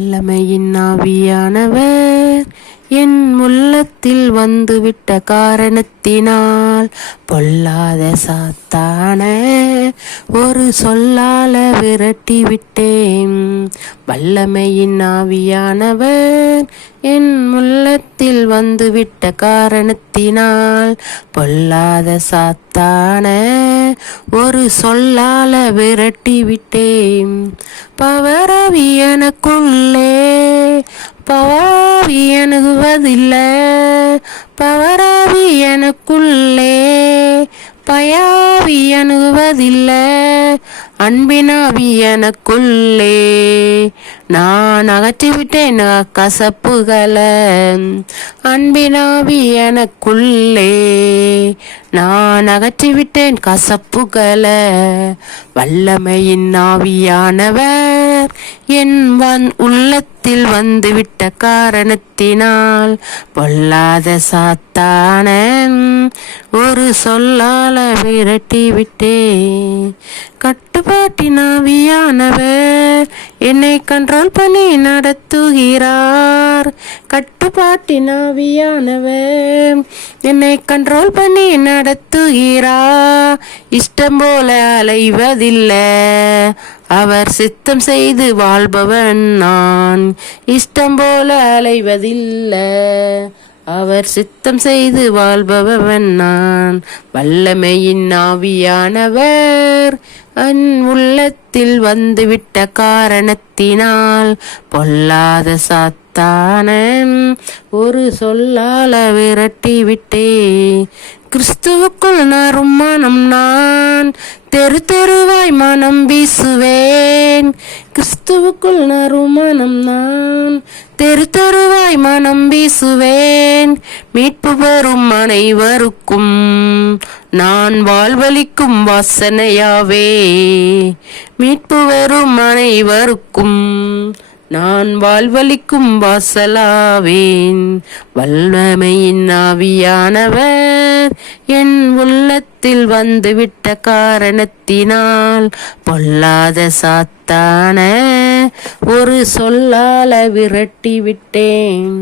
வல்லமையின் ஆவியானவர் என் உள்ளத்தில் வந்துவிட்ட காரணத்தினால் பொல்லாத சாத்தான ஒரு சொல்லால விரட்டி விட்டேன். வல்லமையின் ஆவியானவர் என் உள்ளத்தில் வந்துவிட்ட காரணத்தினால் பொல்லாத சாத்தான ஒரு சொல்லால விரட்டி விட்டேன். பவராவி எனக்குள்ளே பவாவி அணுகுவதில்லை, பவராவி எனக்குள்ளே பயாவி அணுகுவதில்லை. அன்பினாவி எனக்குள்ளே நான் அகற்றிவிட்டேன் கசப்புகளை. அன்பினாவி எனக்குள்ளே நான் அகற்றிவிட்டேன் கசப்புகளை. வல்லமையின் ஆவியானவர் என் உள்ளத்தில் வந்துவிட்ட காரணத்தினால் பொல்லாத சாத்தான ஒரு சொல்லால விரட்டி விட்டேன். கட்டுப்பாட்டின் ஆவியானவர் என்னை கண்ட்ரோல் பண்ணி நடத்துகிறார். கட்டுப்பாட்டின் ஆவியானவர் என்னை கண்ட்ரோல் பண்ணி நடத்துகிறார். இஷ்டம் போல அலைவதில்லை, அவர் சித்தம் செய்து வாழ்பவன் நான். இஷ்டம் போல அலைவதில்லை, அவர் சித்தம் செய்து வாழ்பவன் நான். வல்லமையின் ஆவியானவர் என் உள்ளத்தில் வந்துவிட்ட காரணத்தினால் பொல்லாத சாத்தான ஒரு சொல்லால விரட்டி விட்டே. கிறிஸ்துவுக்குள் நறும் மனம் நான் தெரு தெருவாய் மனம் வீசுவேன். கிறிஸ்துவுக்குள் நறும் மனம் நான் தெரு தெருவாய் மனம் வீசுவேன். மீட்பு பெறும் அனைவருக்கும் நான் வாழ்வளிக்கும் வாசனையாவே. மீட்பு பெறும் அனைவருக்கும் நான் வாழ்வளிக்கும் வாசலாவேன். வல்லமையின் ஆவியானவர் என் உள்ளத்தில் வந்துவிட்ட காரணத்தினால் பொல்லாத சாத்தான ஒரு சொல்லால விரட்டி விட்டேன்.